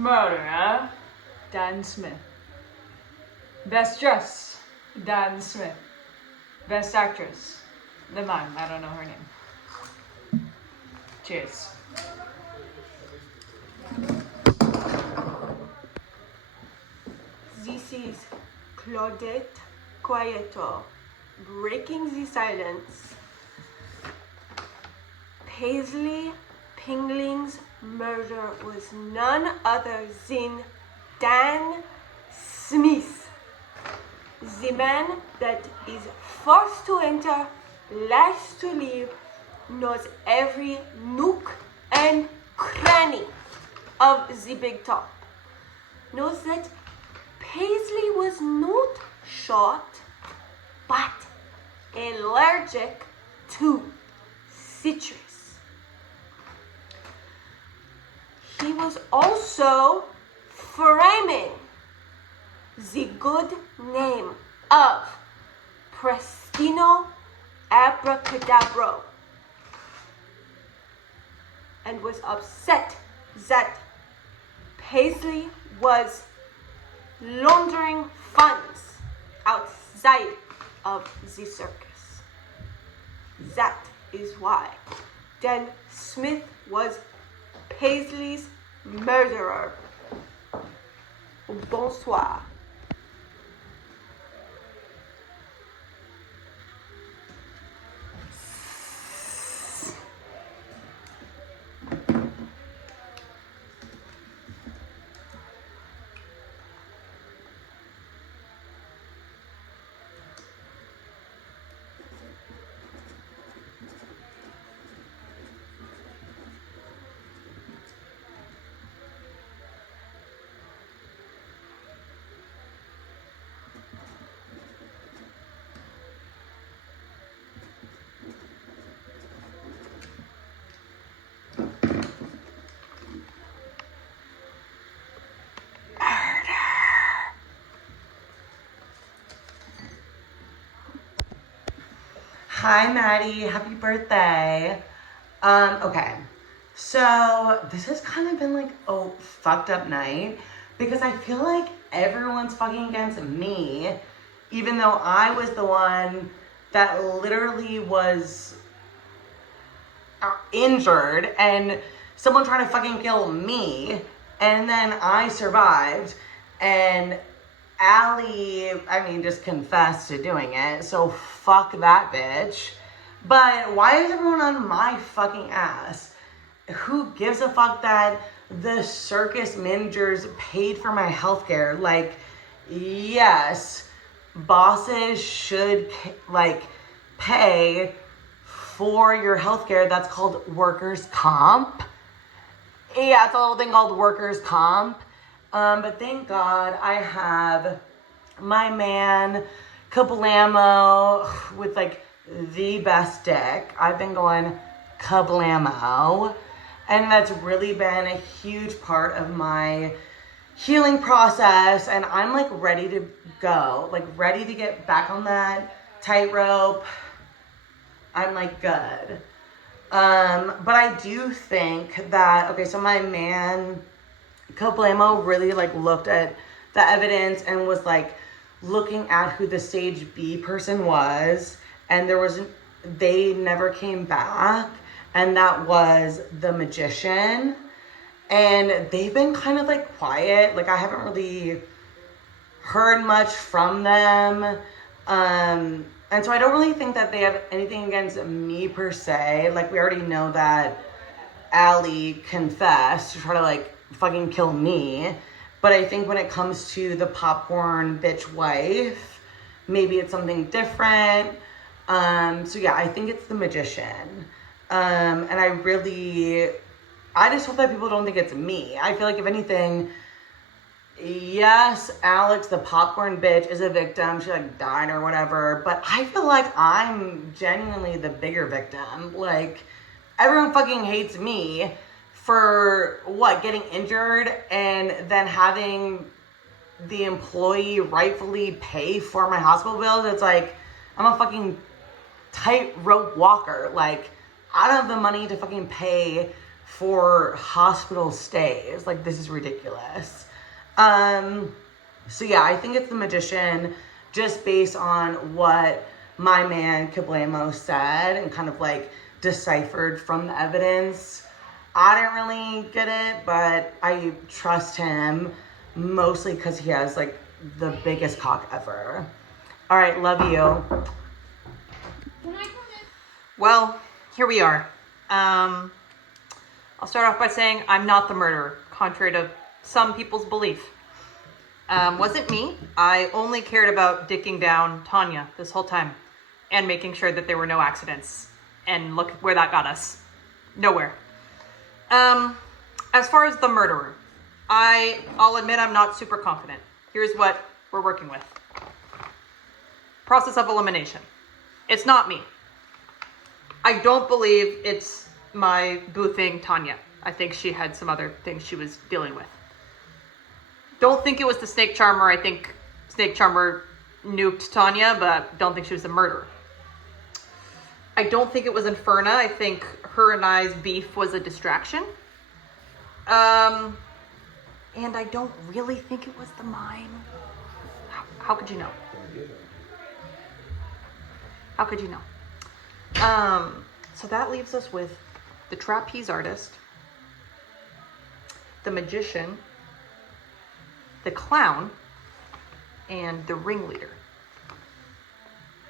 Murderer, Dan Smith. Best dress, Dan Smith. Best actress, the man, I don't know her name. Cheers. This is Claudette Quieto, breaking the silence. Paisley Pingling's murder was none other than Dan Smith, the man that is first to enter, last to leave, knows every nook and cranny of the big top, knows that Paisley was not shot, but allergic to citrus. He was also framing the good name of Prestino Abracadabra and was upset that Paisley was laundering funds outside of the circus. That is why Dan Smith was Paisley's murderer. Bonsoir. Hi, Maddie. Happy birthday. Okay. So this has kind of been like a fucked up night because I feel like everyone's fucking against me, even though I was the one that literally was injured and someone tried to fucking kill me, and then I survived, and Allie, just confessed to doing it, so fuck that bitch. But why is everyone on my fucking ass? Who gives a fuck that the circus managers paid for my healthcare? Like, yes, bosses should, pay for your healthcare. That's called workers' comp. Yeah, it's a little thing called workers' comp. But thank God I have my man, Kablamo, with the best dick. I've been going Kablamo. And that's really been a huge part of my healing process. And I'm ready to go, ready to get back on that tightrope. I'm good. But I do think that, okay, so my man, Kablamo, really looked at the evidence and was looking at who the stage B person was, and they never came back, and that was the magician. And they've been kind of quiet. I haven't really heard much from them. And so I don't really think that they have anything against me per se. We already know that Allie confessed to try to fucking kill me. But I think when it comes to the popcorn bitch wife, maybe it's something different. So yeah, I think it's the magician. And I just hope that people don't think it's me. I feel if anything, yes, Alex, the popcorn bitch, is a victim. She died or whatever. But I feel I'm genuinely the bigger victim. Everyone fucking hates me for getting injured and then having the employee rightfully pay for my hospital bills. It's I'm a fucking tightrope walker. I don't have the money to fucking pay for hospital stays. Like, this is ridiculous. So yeah, I think it's the magician, just based on what my man Kablamo said and kind of like deciphered from the evidence. I didn't really get it, but I trust him mostly because he has like the biggest cock ever. All right, love you. Well, here we are. I'll start off by saying I'm not the murderer, contrary to some people's belief. Wasn't me. I only cared about dicking down Tanya this whole time and making sure that there were no accidents. And look where that got us. Nowhere. As far as the murderer, I'll admit I'm not super confident. Here's what we're working with. Process of elimination. It's not me. I don't believe it's my boo-thing Tanya. I think she had some other things she was dealing with. Don't think it was the snake charmer. I think snake charmer nuked Tanya, but don't think she was the murderer. I don't think it was Inferna. I think her and I's beef was a distraction. And I don't really think it was the mime. How could you know? How could you know? So that leaves us with the trapeze artist, the magician, the clown, and the ringleader.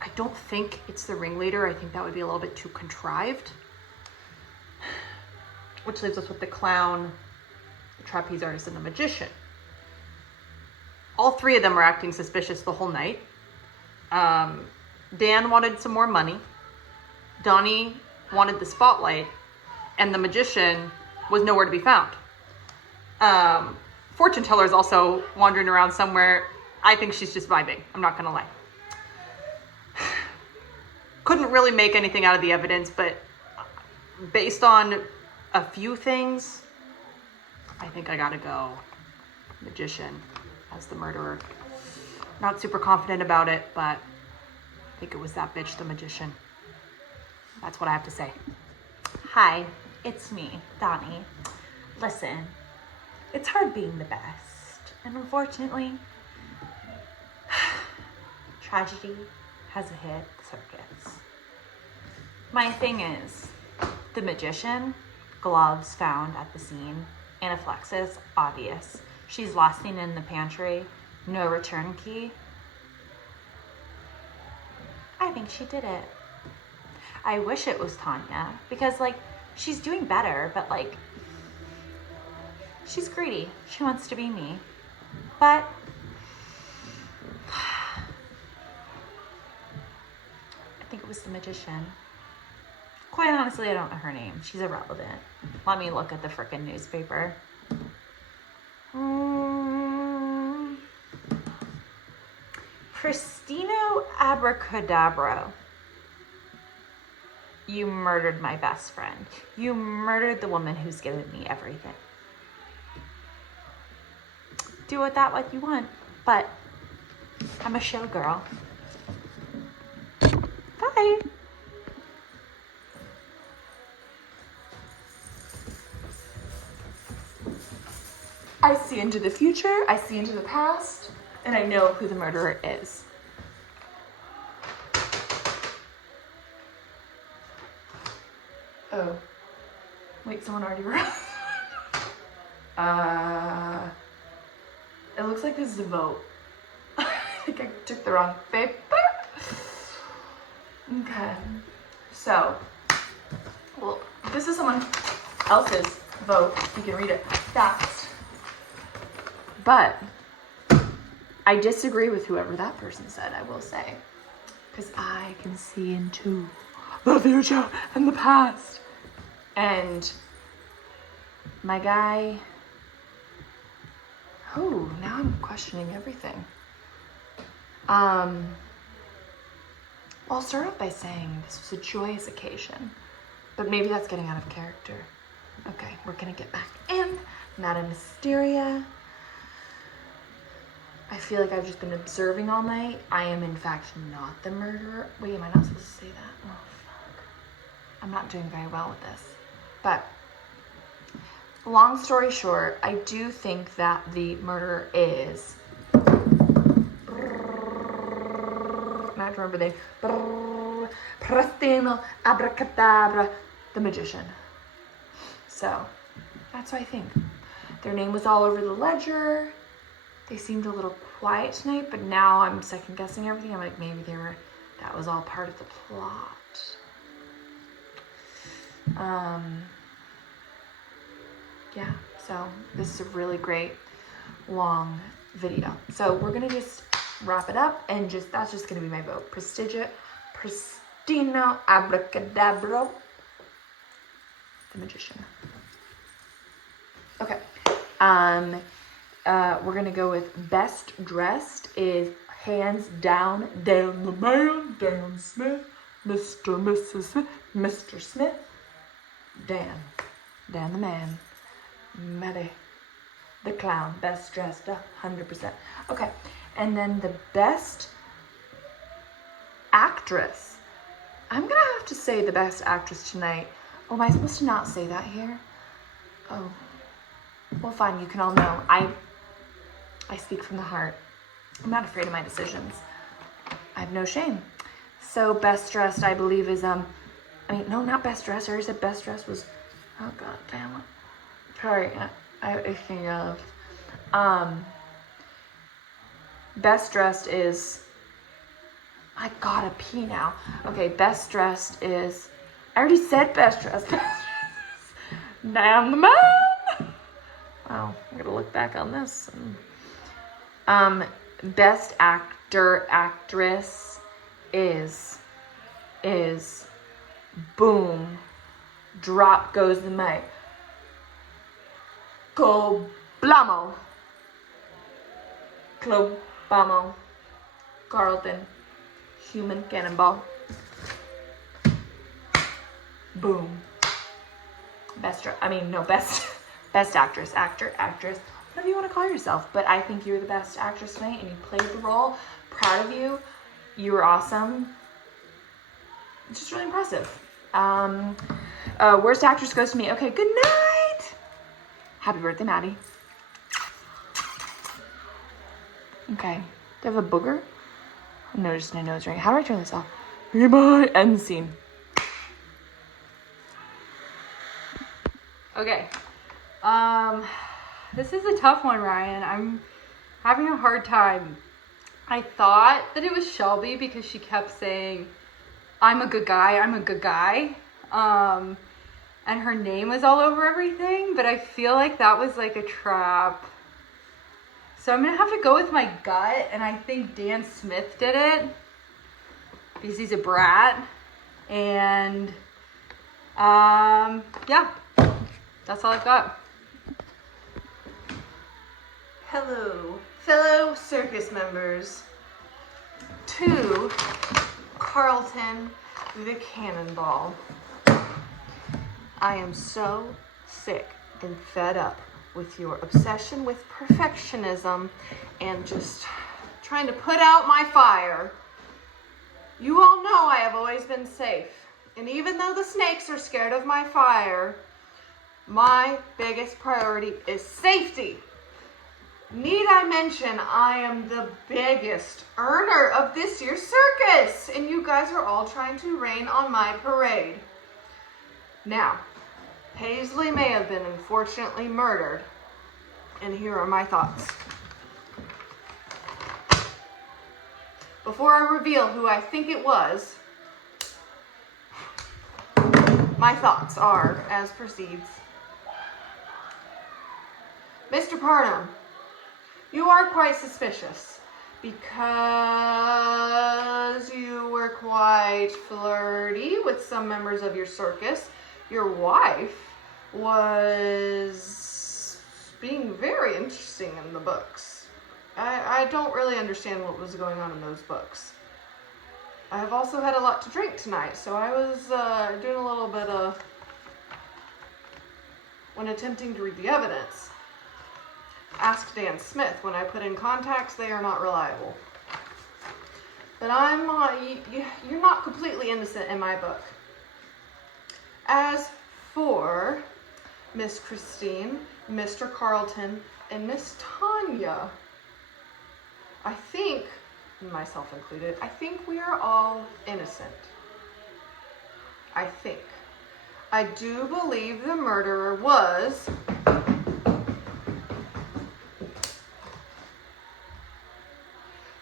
I don't think it's the ringleader. I think that would be a little bit too contrived. Which leaves us with the clown, the trapeze artist, and the magician. All three of them were acting suspicious the whole night. Dan wanted some more money. Donnie wanted the spotlight. And the magician was nowhere to be found. Fortune teller is also wandering around somewhere. I think she's just vibing. I'm not gonna lie. Couldn't really make anything out of the evidence, but based on a few things, I think I gotta go magician as the murderer. Not super confident about it, but I think it was that bitch, the magician. That's what I have to say. Hi, it's me, Donnie. Listen, it's hard being the best, and unfortunately, tragedy has hit the circus. My thing is, the magician, gloves found at the scene, anaphylaxis, obvious. She's last seen in the pantry, no return key. I think she did it. I wish it was Tanya, because like, she's doing better, but like, she's greedy. She wants to be me. But I think it was the magician. Quite honestly, I don't know her name. She's irrelevant. Let me look at the frickin' newspaper. Christino Abracadabra. You murdered my best friend. You murdered the woman who's given me everything. Do with that what you want, but I'm a showgirl. Bye. I see into the future, I see into the past, and I know who the murderer is. Oh. Wait, someone already wrote. It looks like this is a vote. I think I took the wrong paper. Okay. So, well, this is someone else's vote. You can read it fast. But I disagree with whoever that person said, I will say. Because I can see into the future and the past. And my guy, oh, now I'm questioning everything. I'll start off by saying this was a joyous occasion, but maybe that's getting out of character. Okay, we're gonna get back in. Madame Mysteria. I feel like I've just been observing all night. I am in fact not the murderer. Wait, am I not supposed to say that? Oh, fuck. I'm not doing very well with this. But long story short, I do think that the murderer is. I have to remember the name. Prestino Abracadabra, the magician. So, that's what I think. Their name was all over the ledger. They seemed a little quiet tonight, but now I'm second guessing everything. I'm like, maybe that was all part of the plot. Yeah, so this is a really great long video. So we're gonna just wrap it up and that's just gonna be my vote. Prestino Abracadabra, the magician. Okay. We're gonna go with best dressed is hands down Dan the man, Dan Smith, Mr. Mrs. Smith, Mr. Smith, Dan the man, Maddie the clown, best dressed 100%. Okay, and then the best actress. I'm gonna have to say the best actress tonight. Oh, am I supposed to not say that here? Oh. Well, fine, you can all know. I speak from the heart. I'm not afraid of my decisions. I have no shame. So best dressed, I believe, is no, not best dressed. I already said best dressed was, oh god damn it. Sorry, I think of. Best dressed is, I gotta pee now. Okay, best dressed is, I already said best dressed. Damn the man. Wow, I'm gonna look back on this. Best actor, actress is boom, drop goes the mic. Clobamo, Carlton, human cannonball. Boom. Best actress, actress, whatever you want to call yourself. But I think you were the best actress tonight and you played the role. Proud of you. You were awesome. It's just really impressive. Worst actress goes to me. Okay, good night. Happy birthday, Maddie. Okay. Do I have a booger? I noticed my nose ring. How do I turn this off? Okay, bye. End scene. Okay. This is a tough one, Ryan. I'm having a hard time. I thought that it was Shelby because she kept saying, I'm a good guy, I'm a good guy. And her name was all over everything, but I feel like that was like a trap. So I'm gonna have to go with my gut, and I think Dan Smith did it because he's a brat. And yeah, that's all I've got. Hello, fellow circus members, to Carlton the Cannonball. I am so sick and fed up with your obsession with perfectionism and just trying to put out my fire. You all know I have always been safe, and even though the snakes are scared of my fire, my biggest priority is safety. Need I mention I am the biggest earner of this year's circus, and you guys are all trying to rain on my parade. Now, Paisley may have been unfortunately murdered, and here are my thoughts. Before I reveal who I think it was, my thoughts are as proceeds. Mr. Parnham, you are quite suspicious because you were quite flirty with some members of your circus. Your wife was being very interesting in the books. I don't really understand what was going on in those books. I have also had a lot to drink tonight, so I was doing a little bit of, when attempting to read the evidence. Ask Dan Smith. When I put in contacts, they are not reliable. But you're not completely innocent in my book. As for Miss Christine, Mr. Carlton, and Miss Tanya. I think, myself included, I think we are all innocent. I think. I do believe the murderer was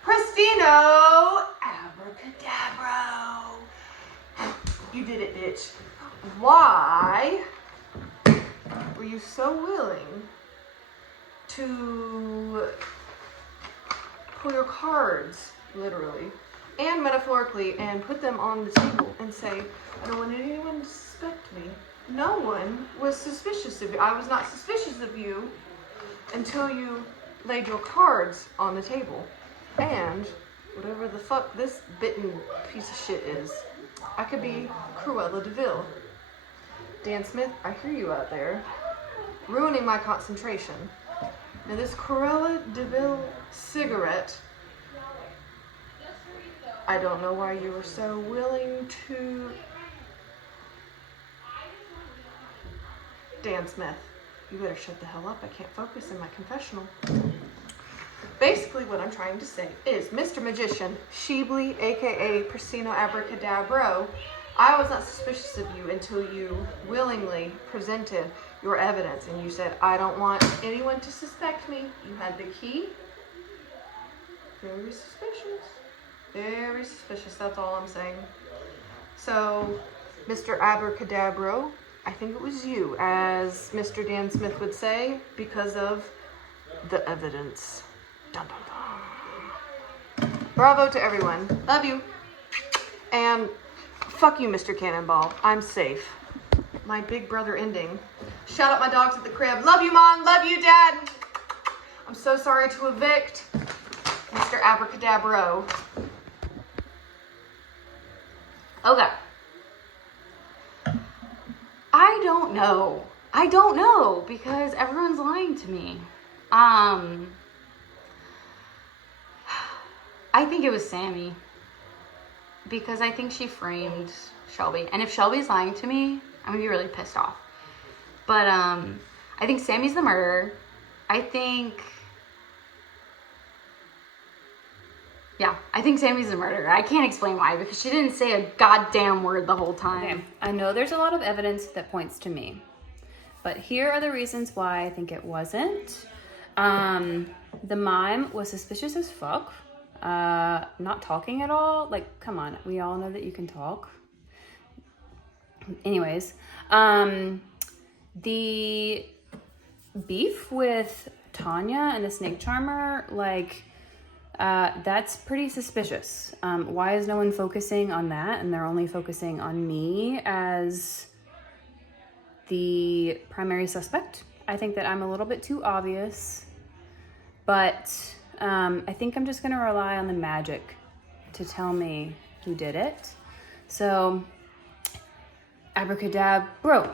Prestino Abracadabra. You did it, bitch. Why were you so willing to pull your cards, literally, and metaphorically, and put them on the table and say, I don't want anyone to suspect me? No one was suspicious of you. I was not suspicious of you until you laid your cards on the table. And whatever the fuck this bitten piece of shit is, I could be Cruella DeVille. Dan Smith, I hear you out there, ruining my concentration. Now this Cruella DeVille cigarette, I don't know why you were so willing to... Dan Smith, you better shut the hell up. I can't focus in my confessional. Basically what I'm trying to say is, Mr. Magician, Sheebly, aka Prestino Abracadabra, I was not suspicious of you until you willingly presented your evidence and you said, I don't want anyone to suspect me. You had the key. Very suspicious. Very suspicious, that's all I'm saying. So, Mr. Abracadabra, I think it was you, as Mr. Dan Smith would say, because of the evidence. Dun, dun, dun. Bravo to everyone. Love you. And fuck you, Mr. Cannonball. I'm safe. My big brother ending. Shout out my dogs at the crib. Love you, Mom. Love you, Dad. I'm so sorry to evict Mr. Abracadabra. Okay. I don't know. I don't know because everyone's lying to me. I think it was Sammy because I think she framed Shelby. And if Shelby's lying to me, I'm gonna be really pissed off. But I think Sammy's the murderer. I think Sammy's the murderer. I can't explain why because she didn't say a goddamn word the whole time. Okay. I know there's a lot of evidence that points to me, but here are the reasons why I think it wasn't. The mime was suspicious as fuck. Not talking at all. Like, come on, we all know that you can talk. Anyways, the beef with Tanya and the snake charmer, like, that's pretty suspicious. Why is no one focusing on that and they're only focusing on me as the primary suspect? I think that I'm a little bit too obvious, but I think I'm just going to rely on the magic to tell me who did it. So, abracadabra.